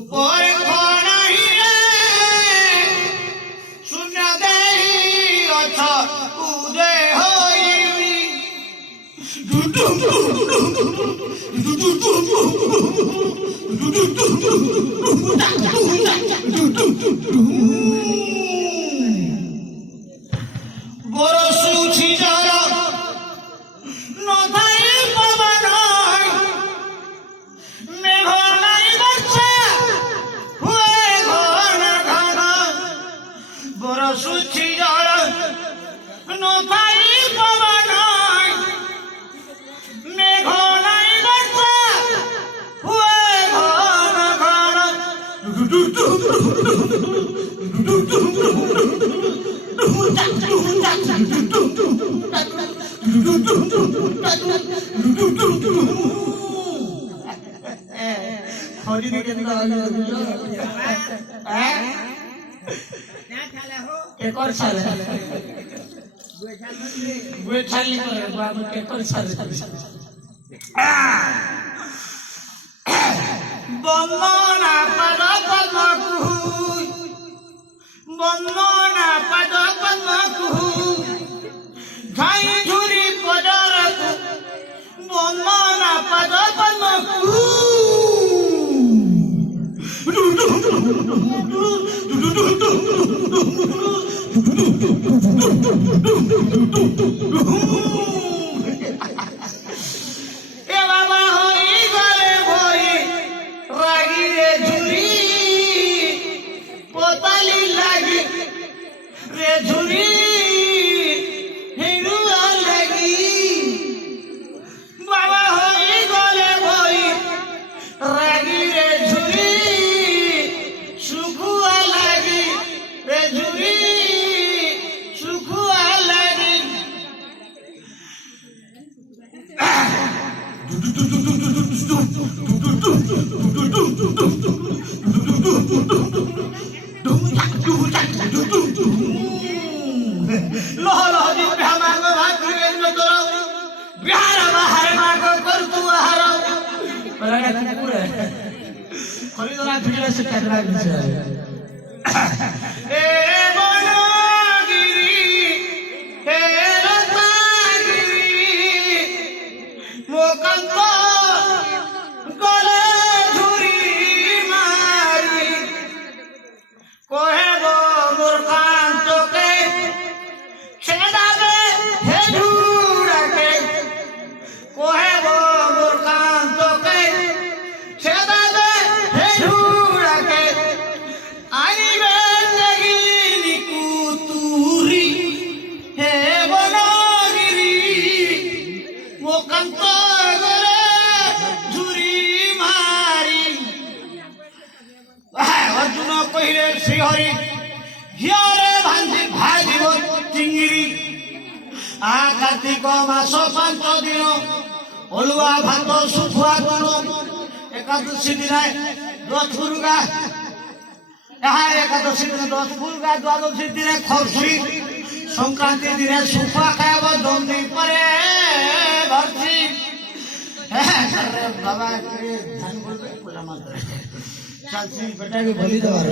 রূপর ঘনাইরে শূন্য দেহি অছ উদে হইবি বড় সুছি যারা নথাই পবন মেঘ নাই বর্ষা হুয়ে ঘন ঘন বড় সুছি যারা নথাই পবন মেঘ নাই বর্ষা হুয়ে ঘন ঘন হরিণী কেন কেকর সালে বুয়েঠালি করে বাবু কেকর সালে বন্দনা পদ পদ্ম কুহু বন্দনা পদ পদ্ম কুহু ঝাই ঝুরি পদরক বন্দনা পদ পদ্ম কুহু এ বাবা হই গলে ভই রাগি রে ঝুরি পোতালি লাগি রে ঝুরি হিড়ুয়া লাগি বাবা হই গলে ভই রাগি রে ঝুরি সুখুয়া লাগি রে ঝুরি সুখুয়া লাগি লহ লহ দি ব্রাহ্মণ ভাতৃ তোর বিহার বাহার মাগ করতু আহার বলা কুকুরে খরিদরা ভিড়ে সে কাটরা দিছে এ বনগিরি হে রত্নাগিরি মোকান্ত গলে ঝুরি মারি কহে গো মূর্খান্তকে ছেদাবে হে ঝুরাকে কহে গো মূর্খান্তকে ছেদাবে হে ঝুরাকে আনিবে নেগিনি কুতুরি হে বনগিরি মোকান্ত গলে ঝুরি মারি অর্জুন কহিলে শ্রীহরি ঝিয়রে ভাঞ্জি ভাজিব চিঙ্গিরি আ কার্তিক মাস 5 দিন অলুয়া ভাত শুখুয়া গুণ একাদশী দিনে 10 ফুলগা একাদশী দিনে 10 ফুলগা দ্বাদশী দিনে খরসুরি সংক্রান্তি দিনে শুখুয়া খাইব দন্দি পরে ভরছি বাবা ধান বলবে চালছি বেটাকে বলি দেওয়ার